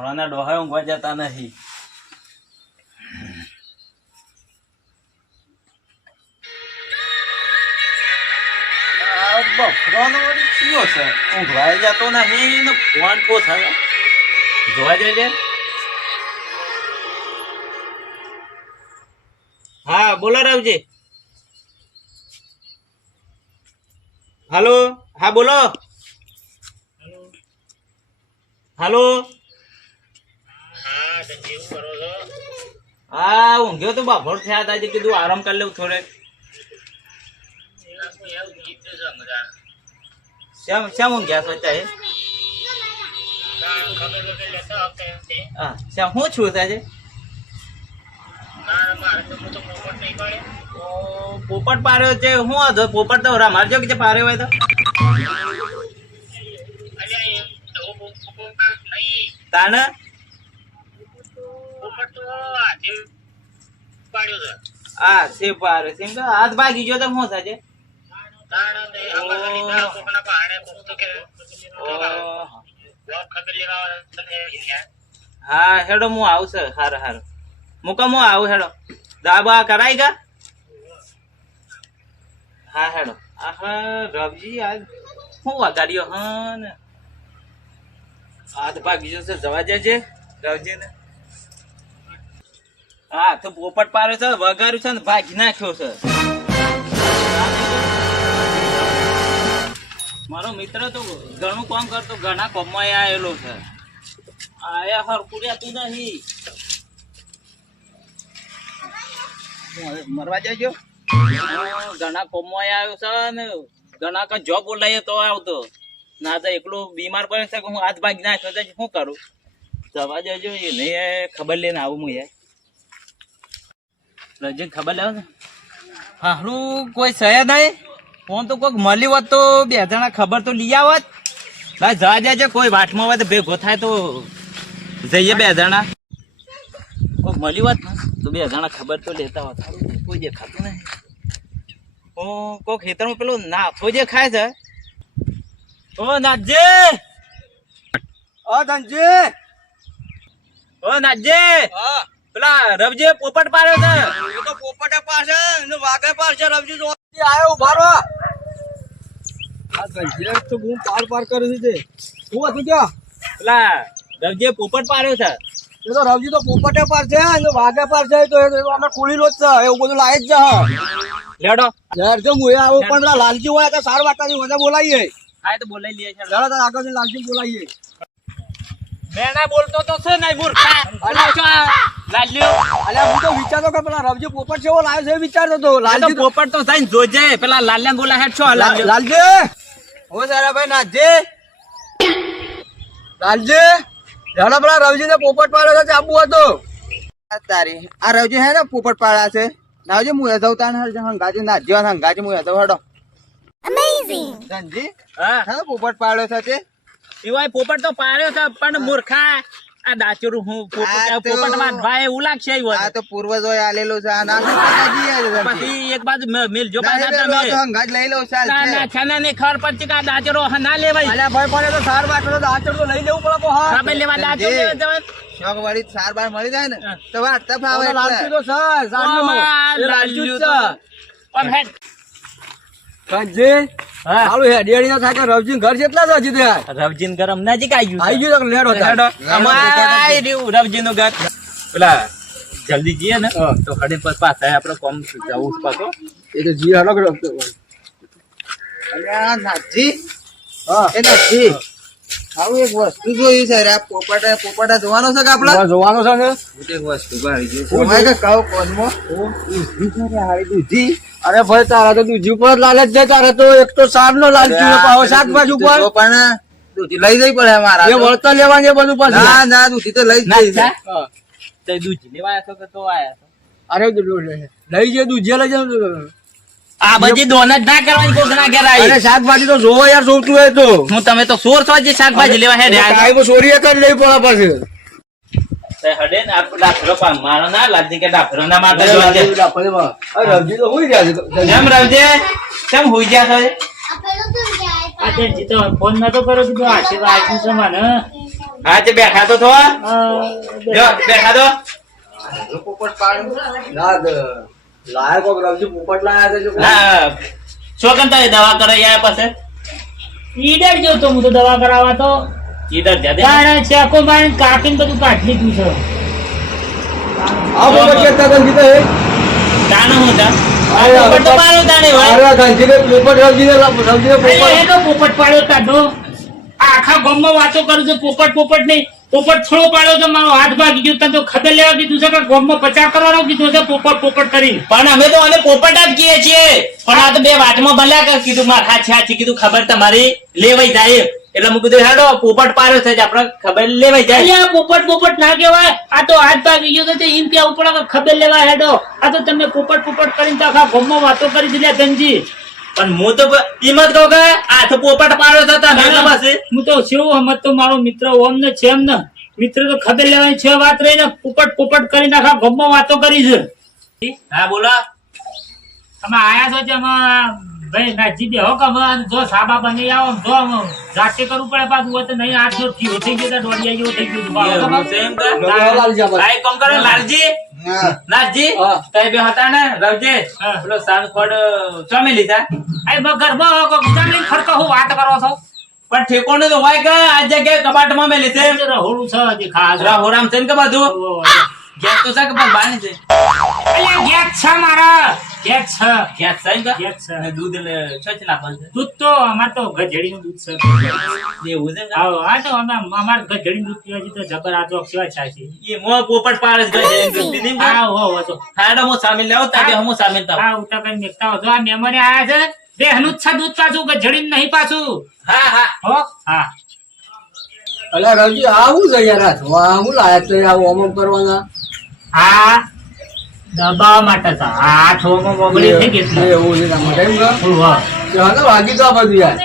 બાફરાના ડોહા ઊંઘવા જતા નથી. બફરાનો વળી ચિયો છે ઊંઘવાય જતો નહીં ને ફોન કો થાય જોવા જઈએ. હા બોલો રાવજી. હાલો હા બોલો. હાલો હા ઊંઘ્યો તો બાફર થયા હતા કીધું આરામ કરી લઉં થોડે. શ્યામ ઊંઘ્યા સોચાય હા શ્યામ શું છું થાય છે. પોપટ પાડ્યો છે શું હતો પોપટ તો મારજો કે પાડ્યો હોય તો તાને હા છે પાડ્યો છે કે હાથ ભાગી ગયો તો શું થાય છે. હા હેડો હું આવશે હારું હારું મુકમ હું આવું હેડો દાબા કરાઈ ગા. હા હેડો હા રવજી આજ હું વગાડ્યો હા ને હાથ ભાગી જશે જવા દેજે રવજી ને. હા તો પોપટ પાડ્યો છે વગાડ્યું છે ને ભાગી નાખ્યો છે. મારો મિત્ર તો ઘણું કામ કરતો ઘણા કોમમાં આવેલો છે. આયા હરકુડિયા તું નહીં મરવા જજો. ઘણા કોમમાં આવ્યો છે ને ઘણા કા જોબ બોલાય તો આવતો ના તો એકલું બીમાર પડે છે કે હું હાથ ભાગી નાખ્યો તો શું કરું. જવા જજો એ નહીં ખબર લઈને આવું હું યાર રજી ખબર લેવો ને. હારું કોઈ સહે નહીં ફોન તો કોઈક મળી હોત તો બે જણા ખબર તો લઈ આવત. જવા જાય કોઈ વાટમાં હોય તો ભેગો થાય તો જઈએ બે જણા. કોઈક મળી હોત ને તો બે જણા ખબર તો લેતા હોત. કોઈ દેખાતું નહીં. કોઈક ખેતરમાં પેલું નાથો જે ખાય છે. ઓ નાથજી ઓ ધનજી ઓ નાથજી પેલા રવજી પોપટ પાડ્યો છે. એ તો પોપટે પાડશે ને વાઘે પાડશે. રવજી જો આયો ઉભારો. આ ધનજી તો હું પાર કરું છું. શું હતું ક્યાં પેલા રવજી પોપટ પાડ્યો છે. એ તો રવજી તો પોપટે પાડશે ને વાઘે પાડશે તો અમે કુળી લો જ છે એવું બધું લાય જ છે. લેડો જો હું આવું પણ પેલા લાલજી હોય તો સારું વાટતા બધા બોલાવીએ. હા તો બોલાવી લઈએ છે. લેડો આગળ લાલજી બોલાવીએ. મેના બોલતો તો છે નહીં મૂર્ખા. લાલ્યો અલ્યા હું તો વિચારતો કે પેલા રવજી પોપટ કેવો લાવ્યો છે વિચારતો તો. લાલજી પોપટ તો થઈને જોજે પેલા લાલ્યા બોલા હેડ છો. લાલજી ઓ સારા ભાઈ નાથજી લાલજી જાડો પેલા રવજી ને પોપટ પાડ્યો છે આબુ હતો તારી. આ રવજી હે ને પોપટ પાડ્યા છે. નાવજી હું જઉં તાને હંગાજી નાથજી હંગાજી હું જઉં હેડો. અમેઝિંગ ધનજી હા પોપટ પાડ્યો છે તે સિવાય પોપટ તો પાડ્યો છે પણ મૂર્ખા આ દાચરું હું પોપટ માં ભાઈ એવું લાગશે. આ તો પૂર્વજો આલેલો છે. આ નામ પછી એક બાજુ મિલજો હંગાજ લઈ લઉં છાના ને ખર પછી કા દાચરો ના લેવાય. અલ્યા ભાઈ પડે તો સાર બાટલો દાચરો તો લઈ લેવું પડે. હા ખબર લેવા દાચરો શોખ વાળી સાર બાર મળી જાય ને તો વાત તફ આવે. લાલચુ તો સર લાલચુ છે ઓમ હેડ કાજી હાલો હેડિયાડી ના થાય કે રવજી ઘર કેટલા છે હજી તો રવજી ઘર અમ નજીક આવી ગયું લેડો લેડો અમાય રહ્યું રવજી નું ઘર. પેલા જલ્દી જઈએ ને તો હડે પાછા આપડે કોમ જવું પાછો. એ તો જી હાલો અલ્યા નાથજી એ નાથજી આવું એક વસ્તુ જોઈ છે રે. પોપટા જોવાનો છે કે આપડે જોવાનો છે ને એક વસ્તુ ભાઈ કે કહો કોનમાં હારી દૂધી. અરે ભાઈ તારા તો દૂધી ઉપર લાલચ છે. તારે તો એક તો સાર નો લાલચી પાવો શાકભાજી ઉપર પણ દૂધી લઈ જઈ પડે મારા. એ વળતર લેવા છે બધું પાછું. ના ના દૂધી તો લઈ જ જઈ. દૂધી લેવા આવ્યા છો કે તો આયા છો. અરે લઈ જઈએ દૂધી લઈ જાય. આ બધી દોનત ના કરવાની કોક ના કરાય. અરે શાકભાજી તો જોવો યાર જોતું હોય તો હું તમે તો સોર છો જે શાકભાજી લેવા હે રે સોરી એક જ લઈ પડે પાછું. હડે ને આપ ડાફરો પા મારો ના લાજી કે ડાફરો ના મારતા જોજે. રવજી તો હોઈ ગયા છે. કેમ રવજી કેમ હોઈ ગયા છો? આ તો ફોન નતો કરો કીધું આશીર્વાદ આપ્યું છે મને હા તે બેઠા તો થવા જો બેઠા તો પોપટ પાડ્યો ના લાયક કોક રવજી પોપટ લાયા છે જો હા શું કંતા દવા કરાઈ આયા પાસે ઈડર જો તો હું તો દવા કરાવવા તો ઈધર જાતે તાણે ચાકો મારીને કાપીને બધું કાઢી લીધું છે આ પોપટ કેતા ગંજી તો હે તાણ હું તા અરે, પોપટ તો મારો તાણે હોય અરે ગંજી ને પોપટ રવજી અરે એનો પોપટ પાડ્યો તાડો આખા ગામમાં વાતો કરું છું પોપટ નહીં પોપટ થોડો પાડ્યો તો મારો હાથ ભાગી ગયો તને તો ખબર લેવા કીધું છે કે ગામમાં પચાવ કરવાનો કીધું છે પોપટ કરી પણ અમે તો આને પોપટ જ કહીએ છીએ પણ આ તો બે વાતમાં ભલ્યા કે કીધું માર હાચી કીધું ખબર તમારી લેવાઈ જાય એટલે હું કીધું હેડો પોપટ પાડ્યો છે આપણે ખબર લેવાઈ જાય અલ્યા પોપટ ના કહેવાય આ તો હાથ ભાગી ગયો તો એમ કેવું પડે કે ખબર લેવા હેડો આ તો તમે પોપટ કરીને તો આખા ગામમાં વાતો કરી દીધા ધનજી પણ હું તો હિંમત કહું કે આ તો પોપટ પાડ્યો છે તમે પાસે હું તો શું હમત તો મારો મિત્ર ઓમ ને છે એમ ને મિત્ર તો ખબર લેવાની છે વાત રહી ને પોપટ કરીને આખા ગામમાં વાતો કરી છે હા બોલો તમે આયા છો તેમાં ભાઈ નાજી બેહો કે જો સાબા બની આવો જો જાતે કરવું પડે પાછું હોય તો નહીં આઠ જો થઈ ગયો દોડિયા જેવો થઈ ગયું કાઈ કામ કરો લાલજી નાથજી કઈ બે હતા ને રવજે પેલો સાનખોડ ચોમી લીધા આ ઘરમાં જમીન ખડકો હું વાત કરો છો પણ ઠેકોને તો હોય કે આ જગ્યાએ કબાટમાં મેલી છે રહોડું છે હજી ખાસ હોરામ છે ને કે બધું ગેસ તો છે કે પણ બાની છે અલ્યા ગેસ છે મારા ગેસ છે ગેસ છે ને ગેસ છે અને દૂધ છોચ નાખવાનું છે દૂધ તો અમાર તો ગધેડીનું દૂધ છે એવું છે આવો આ તો અમાર ગધેડીનું દૂધ પીવાથી તો જબર આ તો સિવાય થાય છે એ મો પોપટ પાડે છે દૂધ નહીં હા હો તો હાડો મો સામેલ લેવો તાકે હું સામેલ તાવ હા ઉતા કઈ મેકતા હો જો આ મેમોરી આયા છે બેહનું જ છે દૂધ પાછું ગધેડીનું નહીં પાછું હા હા હો હા અલ્યા રવજી આવું છે યાર હું લાયક છે આવું અમમ કરવાના આ દબાવવા માટે છે આ છોમાં મોગળી થઈ ગઈ એવું છે તમે કેમ કે ઓહો ચાલો વાગી તો આ બધું યાર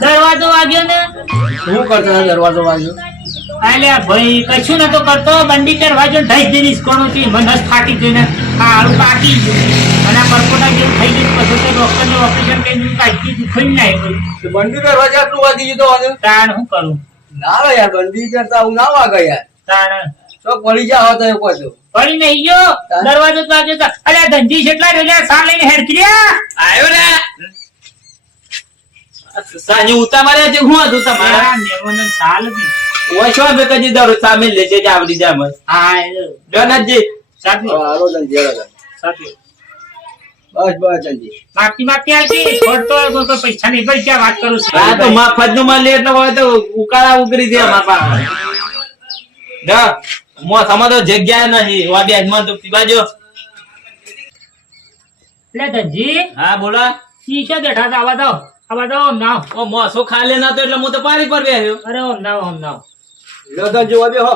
દરવાજો વાગ્યો ને શું કરતા દરવાજો વાગ્યો અલ્યા ભાઈ કશું નતો કરતો બંડી દરવાજો ઢઈ દીધી કોનો થી મનસ ફાટી ગઈને આ આળું પાકી ગયું અને પરપોટા જેવું થઈ ગયું પછી તો ડોક્ટર ને ઓપરેશન કરીને કાઢી દીધું ખોઈ નાખ્યું બંડી દરવાજા આટલું વાગી ગયું તો વાગે તાણ શું કરું ના રે યાર બંડી કરતા હું ના વાગે યાર તાણ તો પડી જા હોતો એ પાછો પડી નહીં ગયો દરવાજો તો વાગ્યો તો અલ્યા ધંધી કેટલા રેલ્યા સાર લઈને હેડકી રહ્યા આવ્યો ને સાંજે ઉતા મારે જે હું હતું તમારા આ મેમોને સાલ બી ઓય છો બે કજી દરો સામેલ લેજે જ આવડી જામ હા ડનજી સાથી હાલો જલ્દી હાલો સાથી બસ જલ્દી માટી આવી છોડતો કોઈ પૈસા નહીં પડી ક્યાં વાત કરું છું હા તો મફત નું મળે એટલે હોય તો ઉકાળા ઉકરી દે અમાર પાસે જા મો સમજો જગ્યા નહીં વા બે માં તો પીવાજો લે ધનજી હા બોલો શીશો બેઠા હતા આવા દો નાવ ઓ મોસો ખાલે ના તો એટલે હું તો પારી પર બેહ્યો અરે ઓમ નાવ લગન જોવા બે હો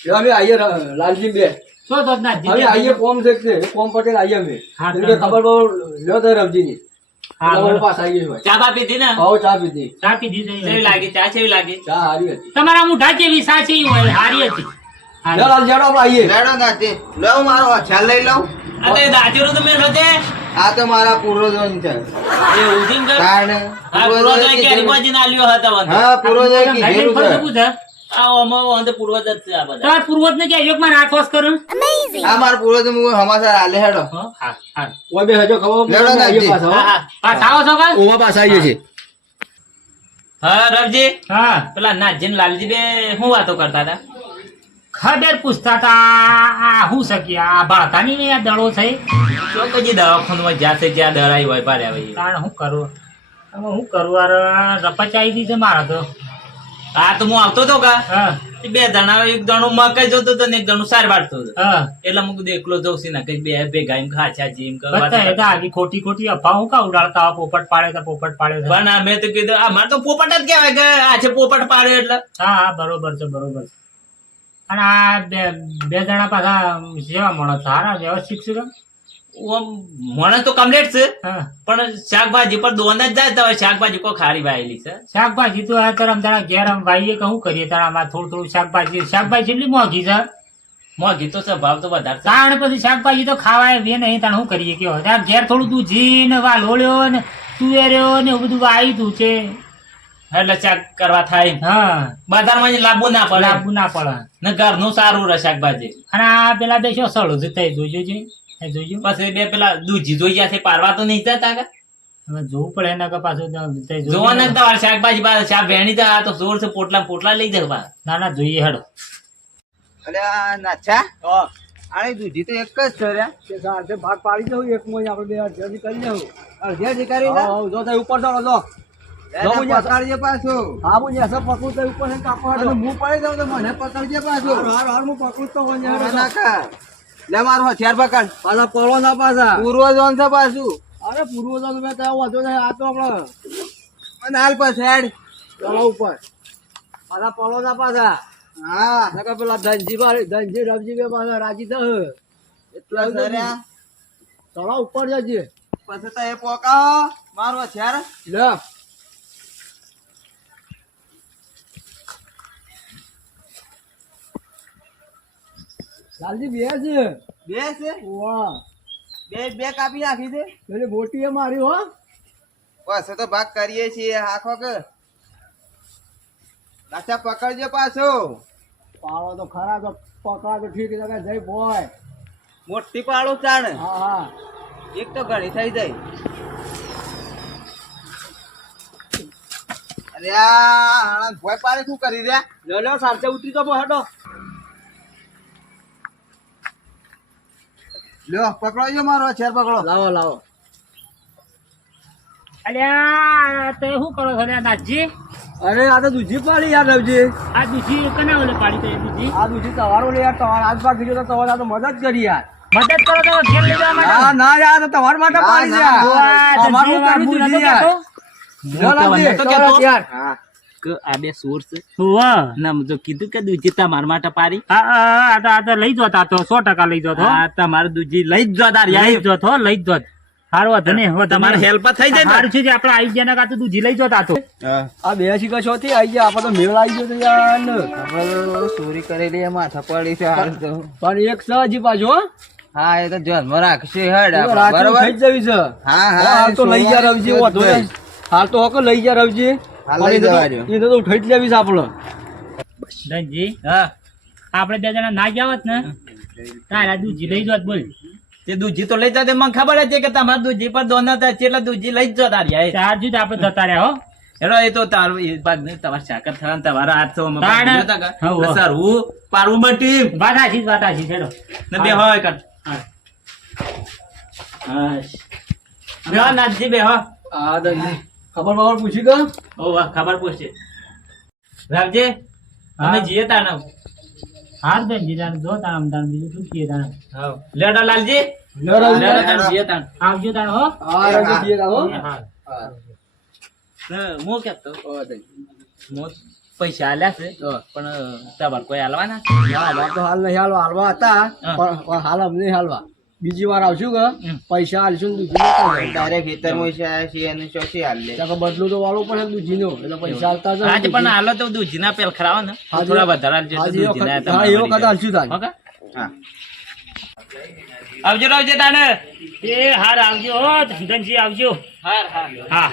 અમે આઈએ લાલજી બે શું તો ના હવે આઈએ ફોર્મ દેખતે ફોર્મ પટેલ આઈએ અમે હા, એટલે ખબર બહુ લ્યો તો રવજી ની હા, તમારી બોલો. પાસે આઈએ ભાઈ ચા બા પીધી ને આવો ચા પીધી ચા પીધી છે. કેવી લાગી ચા કેવી લાગી ચા હારી હતી તમારા મુઠા જેવી સાચી હોય હારી હતી લ્યો લાલ જાડો આપણે આઈએ લેડો નાથી લઉં મારો ખ્યાલ લઈ લઉં આ તે દાજરો તો મેલો છે આ તો મારા પૂર્વજોન છે એ ઉજીન કર કારણ હા પૂર્વજ કે હરિભાજી નાલ્યો હતા વંત હા પૂર્વજો કીધેલું છે શું છે આ ઓમો વંત પૂર્વજ જ છે આ બધા તમારા પૂર્વજ ને ક્યાં એકમાં નાખવાસ કરું આ મારા પૂર્વજ હું હમાસા આલે હેડો હા ઓય બે હજો ખબર લેવડો પડે આઈએ નાખજી. પાછા હો. હા પાસ આવો છો કા ઓવા પાસે આઈએ છે હા રવજી હા પેલા નાથજી લાલજી બે શું વાતો કરતા હતા ખબર પૂછતા તા આ હું શકી આ બાતાની ને આ દડો છે તો કજી દવાખાનામાં જ્યાં છે જ્યાં દરાઈ હોય પારે આવે કારણ હું કરું હવે હું કરું યાર રપચ આવી ગઈ છે મારા તો હા તો હું આવતો હતો કા હા તે બે જણા એક જણું મકાઈ જોતો હતો ને એક જણું સાર બાટતો હતો હા એટલે હું કીધું એકલો જઉં છું ને કઈ બે ભેગા એમ ખાચા જીમ બતા એ આવી ખોટી અફવા હું કા ઉડાડતા આ પોપટ પાડે તો પોપટ પાડે છે પણ મેં તો કીધું આ મારે તો પોપટ જ કહેવાય કે આ છે પોપટ પાડ્યો એટલે હા હા બરોબર છે અને આ બે જણા પાછા સેવા માણસ સારા વ્યવસ્થિત છે કે? ઓમ માણસ તો કમ્પ્લીટ છે હા પણ શાકભાજી પર દોન જ જાય તો હવે શાકભાજી કોઈ ખારી વાયેલી છે શાકભાજી તો આ તરમ તારા ઘેર આમ વાઈએ કે શું કરીએ તારા થોડું શાકભાજી એટલી મોંઘી છે મોંઘી તો છે ભાવ તો વધારે છે. તાણ પછી શાકભાજી તો ખાવાય બે નહીં તાણ શું કરીએ કયો ત્યાં ઘેર થોડું તું જી ને વાલોળ્યો ને તુવેર્યો ને એવું બધું વાઈ તું છે એટલે શાક કરવા થાય હા બજારમાં લાવવું ના પડે લાવવું ના પડે ને ઘરનું સારું રહે શાકભાજી. અને આ પેલા બે શું સળું છે તે જોજો છે તે જોજો પછી બે પેલા દૂધી જોઈ ગયા છે પારવા તો નહીં જતા કે હવે જોવું પડે એના કે પાછું તે જોજો. જોવા ને તમારે શાકભાજી પાસે શાક વેણી જાય આ તો જોર છે પોટલા પોટલા લઈ જાય બા. ના ના જોઈએ હેડો અલે આ નાચા આની દૂધી તો એક જ છે રે. તે સાથે ભાગ પાડી દઉં એક મોય આપણે બે અડધી કરી દઉં અડધી કરી લે. જો તે ઉપર ચાલો જો એને પકડજે પાછું. હા હું નેસો પકડું તો ઉપર કાપવા અને હું પડી જાઉં તો મને પકડજે પાછું. હાર હું પકડું તો હોય ના, ના કર. લે મારું હથિયાર પકડ. પાછા પડો ના પાછા પૂર્વ ઝોન છે પાછું. અરે પૂર્વ તો મેં ત્યાં વધુ નહીં આ તો આપણે અને હાલ પછી હેડ. ચલો ઉપર પાછા પડો ના પાછા હા નકર પેલા ધનજી રબજી બે પાછા રાજી થશે એટલા સર્યા. ચલો ઉપર જજે પછી તો એ પોકાવો મારું હથિયાર. લે લાલજી બે છે બે છે વાહ બે બે કાપી નાખી છે. પેલી મોટી એ મારી હો બસ તો ભાગ કરીએ છીએ આખો કે નાચા પકડજે પાછો. પાડો તો ખરા તો પકડા તો ઠીક છે જય બોય મોટી પાડો ચાણ હા હા એક તો ઘણી થઈ જાય. અરે આ ભોય પાડે શું કરી રહ્યા? લે સાથે ઉતરી તો હેડો લ્યો પકડો મારો હથિયાર પકડો. લાવો લાવો અલ્યા તે શું કરો છો અલ્યા નાથજી અરે આ તો દૂધી પાડી યાર રવજી આ દૂધી કના ઓલે પાડી તો એ દૂધી આ દૂધી તમારો લે યાર તમારા હાથ ભાગ ગયો તો તમારે આ તો મદદ કરી યાર મદદ કરો તો ઘેર લઈ જવા માટે ના ના યાર તો તમારા માટે પાડી છે યાર. વાહ, અમારું ધનજીભાઈ કરવું નતો છે યાર. કહેતો? લો લાલજી, તો ચલો કહેતો. યાર. હા કે આ બે સોર છે વાહ. ના જો કીધું કે દૂધી તમારા માટે પારી આ તો લઈ જતા તો 100% લઈ જતો આ તમારે દૂધી લઈ જ જોદાર લઈ જતો લઈ જતો સારું વધુ ને તમારે હેલ્પ થઈ જાય ને. સારું છે જે આપણે આવી ગયા કાં તો દૂધી લઈ જતા તો આ બે શીખા છો થી આઈ ગયા આપણે તો મેળ આવી ગયો તો યાર ને. આપડે તો ચોરી કરેલી એ માથા પડી છે હાલ તો. પણ એક છે હજી પાછો હો. હા એ તો ધ્યાનમાં રાખશે હેડ એ આપણે, રાત્રે બરોબર. થઈ જ જવી છે હા હો, હાલ તો લઈ જા રવજી જોઈ. વાંધો નહીં. હાલ તો હકો લઈ જા રવજી હાલ પણ લઈ એને તો- જવા દ્યો. એને તો ઉઠાઈ જ લેવી છે આપણે ધનજી હા આપણે બે જણા ના જાવત ને તારા દૂધી લઈ જત બોલ તે દૂધી તો લઈ જતા મને ખબર જ છે કે તમારે દૂધી પર દોના થાય છે એટલે દૂધી લઈ જ જોદાર યાર. ચાર જુદ આપણે જતા રહ્યા હો હેડો એ તો તારું એ ભાગ નહીં તમારે શાકર થવા ને તમારા હાથ તો અમે તાણ. ભાગ જોતા કા. હઉ, હઉ. સર હું પારવું મટી વાત હાચી છેડો ને બે હોય કર બે હો નાથજી બે હો હા દંડી ખબર બબર પૂછી ગયો ઓ વાહ ખબર પૂછે રાવજી અમે હા. જીએ તાણ હાર ધનજી તાણ જો તાણ તાણ બીજું શું કીએ તાણ હા લેડો લાલજી લે રવજી. લેડો તાણ જીએ તાણ આવજો તાણ હો હા રવજી જીએ તા હો. હા. હા. ને હું કેતો હા, દંડી. હું પૈસા આલ્યા છે પણ તમારે કોઈ આલવાના ના, ના, તો હાલ નહીં હાલવા હાલવા હતા હા. પણ હાલ અમને નહીં હાલવા બીજી વાર આવશું કે હમ. પૈસા હાલશું ને દૂધી લેતા જાય. તારે ખેતરમાં છે આ છે એનું ચોથી હાલ લે. ત્યાં બદલું તો વાળું પડે દૂધીનો એટલે પૈસા હાલતા જશે આજે પણ દૂધી. હાલો તો દૂધીના પેલ ખરાવો ને તો હાજી. થોડા વધારે આલજો એટલે હાજી, એ દૂધીના વખત- હા, એ વખત હાલશું તાન. ઓકે હા આવજો રાવજી તાને એ હાર આવજો હો ધનજી આવજો હાર હાર હા